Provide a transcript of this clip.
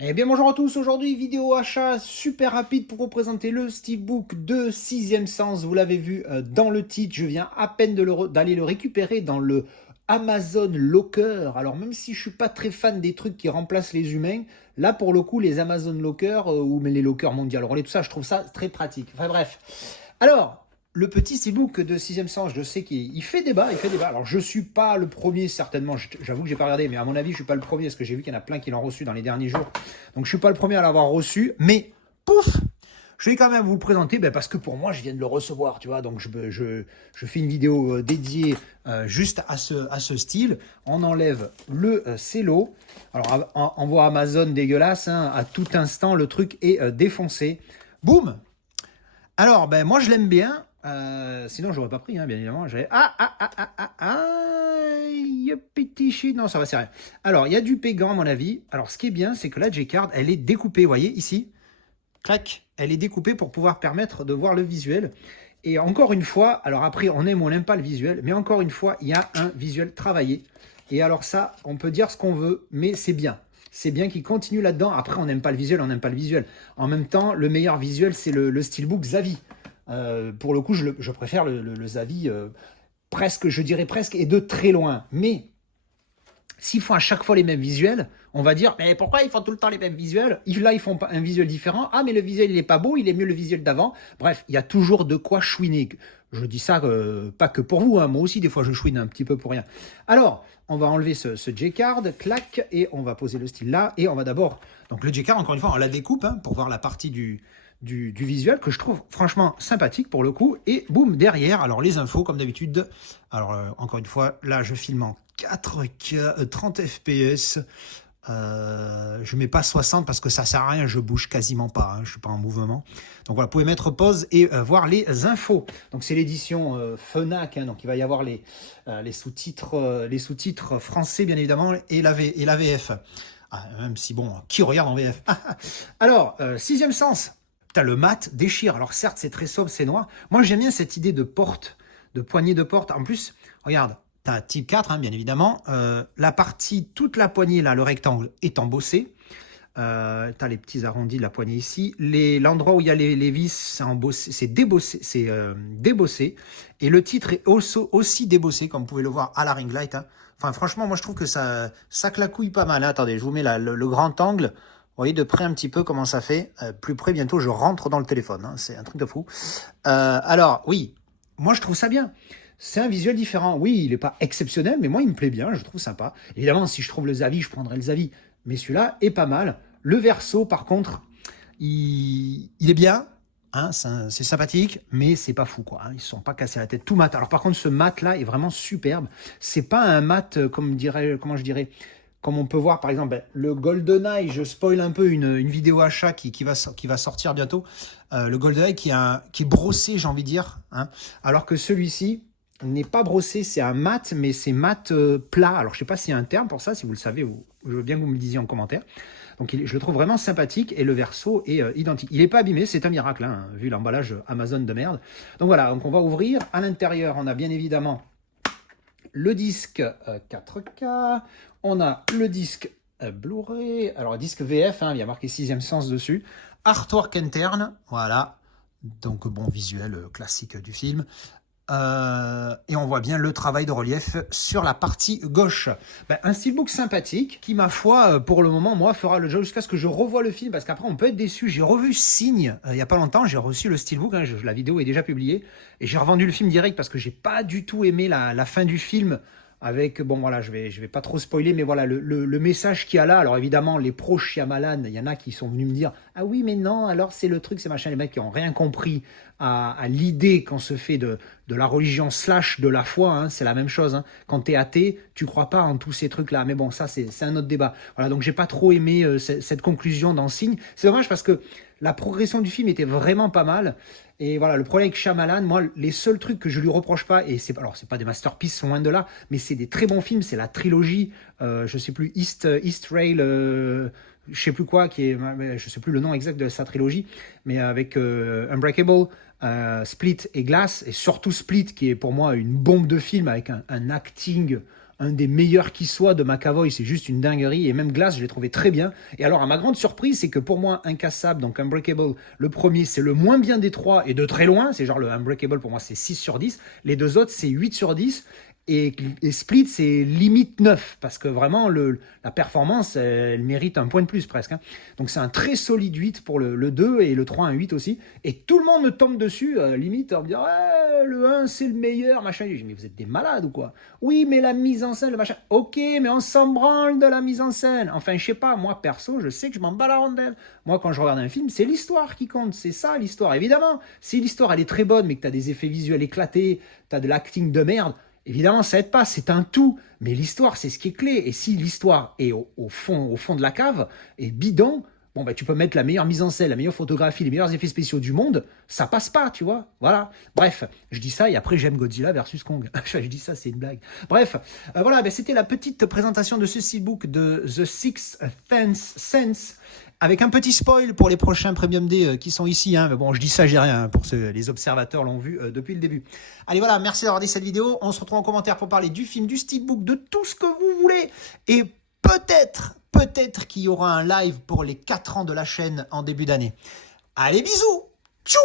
Eh bien bonjour à tous, aujourd'hui vidéo achat super rapide pour vous présenter le Steelbook de Sixième Sens. Vous l'avez vu dans le titre, je viens à peine d'aller le récupérer dans le Amazon Locker. Alors même si je suis pas très fan des trucs qui remplacent les humains, là pour le coup les Amazon Locker ou les lockers mondial relais, tout ça, je trouve ça très pratique. Enfin bref. Alors, le petit Steelbook de Sixième Sens, je sais qu'il fait débat, Alors, je suis pas le premier, certainement. J'avoue que j'ai pas regardé, mais à mon avis, je suis pas le premier, parce que j'ai vu qu'il y en a plein qui l'ont reçu dans les derniers jours. Donc, je suis pas le premier à l'avoir reçu, mais pouf, je vais quand même vous le présenter, parce que pour moi, je viens de le recevoir, tu vois. Donc, je fais une vidéo dédiée juste à ce style. On enlève le cello. Alors, on voit Amazon dégueulasse, hein, à tout instant, le truc est défoncé. Boum. Alors, moi, je l'aime bien. Sinon, j'aurais pas pris, hein, bien évidemment. Petit shit. Non, ça va, c'est rien. Alors, il y a du pégan, à mon avis. Alors, ce qui est bien, c'est que la J-Card, elle est découpée, vous voyez, ici. Clac. Elle est découpée pour pouvoir permettre de voir le visuel. Et encore une fois, alors après, on aime ou on n'aime pas le visuel, mais encore une fois, il y a un visuel travaillé. Et alors ça, on peut dire ce qu'on veut, mais c'est bien. C'est bien qu'il continue là-dedans. Après, on n'aime pas le visuel, on n'aime pas le visuel. En même temps, le meilleur visuel, c'est le Steelbook Zavi. Pour le coup, je préfère le Zavi presque, je dirais presque, et de très loin. Mais s'ils font à chaque fois les mêmes visuels, on va dire, mais pourquoi ils font tout le temps les mêmes visuels? Là, ils font un visuel différent. Ah, mais le visuel, il n'est pas beau, il est mieux le visuel d'avant. Bref, il y a toujours de quoi chouiner. Je dis ça pas que pour vous, hein. Moi aussi, des fois, je chouine un petit peu pour rien. Alors, on va enlever ce J-Card, clac, et on va poser le style là. Et on va d'abord... Donc le J-Card, encore une fois, on la découpe pour voir la partie du visuel que je trouve franchement sympathique pour le coup. Et boum, derrière, alors les infos, comme d'habitude. Alors, encore une fois, là, je filme en 4K, 30 fps. Je mets pas 60 parce que ça sert à rien, je bouge quasiment pas, hein, je suis pas en mouvement. Donc voilà, vous pouvez mettre pause et voir les infos. Donc c'est l'édition Fnac, hein, donc il va y avoir les sous-titres français bien évidemment et la VF. Ah, même si bon, qui regarde en VF? Alors, Sixième Sens. Putain, le mat déchire. Alors certes, c'est très sobre, c'est noir. Moi, j'aime bien cette idée de porte, de poignée de porte. En plus, regarde, tu as type 4, hein, bien évidemment. La partie, toute la poignée, là, le rectangle, est embossé. Tu as les petits arrondis de la poignée ici. L'endroit où il y a les vis, c'est débossé, débossé. Et le titre est aussi débossé, comme vous pouvez le voir à la ring light. Hein. Enfin, franchement, moi, je trouve que ça claquouille pas mal. Hein. Attendez, je vous mets le grand angle. Vous voyez de près un petit peu comment ça fait. Plus près, bientôt, je rentre dans le téléphone. Hein. C'est un truc de fou. Alors, oui, moi, je trouve ça bien. C'est un visuel différent. Oui, il n'est pas exceptionnel, mais moi, il me plaît bien. Je trouve sympa. Évidemment, si je trouve le Zavi, je prendrai le Zavi. Mais celui-là est pas mal. Le verso, par contre, il est bien. Hein, c'est sympathique, mais c'est pas fou, quoi. Hein, ils ne se sont pas cassés la tête tout mat. Alors, par contre, ce mat-là est vraiment superbe. C'est pas un mat, comment je dirais, comme on peut voir par exemple le GoldenEye, je spoil un peu une vidéo achat qui va sortir bientôt, le GoldenEye qui est brossé, j'ai envie de dire, hein, alors que celui-ci n'est pas brossé, c'est un mat, mais c'est mat plat. Alors je sais pas s'il y a un terme pour ça, si vous le savez, je veux bien que vous me le disiez en commentaire. Donc je le trouve vraiment sympathique et le verso est identique. Il n'est pas abîmé, c'est un miracle, hein, vu l'emballage Amazon de merde. Donc voilà, donc on va ouvrir. À l'intérieur, on a bien évidemment le disque 4K, on a le disque Blu-ray, alors disque VF, hein, il y a marqué Sixième Sens dessus, artwork interne, voilà, donc bon visuel classique du film, et on voit bien le travail de relief sur la partie gauche. Un steelbook sympathique qui, ma foi, pour le moment, moi, fera le job jusqu'à ce que je revoie le film, parce qu'après, on peut être déçu. J'ai revu Signe il n'y a pas longtemps, j'ai reçu le steelbook, hein, la vidéo est déjà publiée, et j'ai revendu le film direct parce que j'ai pas du tout aimé la fin du film. Avec, bon voilà, je vais pas trop spoiler, mais voilà, le message qu'il y a là, alors évidemment, les pros Shyamalan, il y en a qui sont venus me dire, ah oui, mais non, alors c'est le truc, c'est machin, les mecs qui ont rien compris à l'idée qu'on se fait de la religion slash de la foi, hein, c'est la même chose, hein. Quand t'es athée, tu crois pas en tous ces trucs-là, mais bon, ça, c'est un autre débat. Voilà, donc j'ai pas trop aimé cette conclusion dans Signe, c'est dommage parce que la progression du film était vraiment pas mal. Et voilà, le problème avec Shyamalan, moi, les seuls trucs que je lui reproche pas, et c'est pas des masterpieces, loin de là, mais c'est des très bons films, c'est la trilogie, je sais plus, East Rail, je sais plus quoi, je sais plus le nom exact de sa trilogie, mais avec Unbreakable, Split et Glass, et surtout Split, qui est pour moi une bombe de film avec un acting un des meilleurs qui soit de McAvoy, c'est juste une dinguerie, et même Glass, je l'ai trouvé très bien. Et alors, à ma grande surprise, c'est que pour moi, Incassable, donc Unbreakable, le premier, c'est le moins bien des trois, et de très loin, c'est genre le Unbreakable, pour moi, c'est 6 sur 10, les deux autres, c'est 8 sur 10, et Split, c'est limite 9, parce que vraiment, la performance, elle mérite un point de plus presque. Hein. Donc c'est un très solide 8 pour le 2, et le 3 un 8 aussi. Et tout le monde me tombe dessus, limite, en me disant ouais, le 1 c'est le meilleur, machin. Je dis, mais vous êtes des malades ou quoi? Oui, mais la mise en scène, le machin. Ok, mais on s'en branle de la mise en scène. Enfin, je sais pas, moi perso, je sais que je m'en bats la rondelle. Moi, quand je regarde un film, c'est l'histoire qui compte, c'est ça l'histoire. Évidemment, si l'histoire elle est très bonne, mais que tu as des effets visuels éclatés, tu as de l'acting de merde, évidemment, ça aide pas, c'est un tout. Mais l'histoire, c'est ce qui est clé. Et si l'histoire est au fond de la cave, et bidon, bon, ben, tu peux mettre la meilleure mise en scène, la meilleure photographie, les meilleurs effets spéciaux du monde, ça passe pas, tu vois. Voilà. Bref, je dis ça et après j'aime Godzilla versus Kong. Je dis ça, c'est une blague. Bref, voilà, ben, c'était la petite présentation de ce steelbook de The Sixth Sense. Avec un petit spoil pour les prochains Premium Day qui sont ici. Hein. Mais bon, je dis ça, j'ai rien. Pour les observateurs l'ont vu depuis le début. Allez, voilà, merci d'avoir regardé cette vidéo. On se retrouve en commentaire pour parler du film, du steelbook, de tout ce que vous voulez. Et peut-être qu'il y aura un live pour les 4 ans de la chaîne en début d'année. Allez, bisous. Tchou.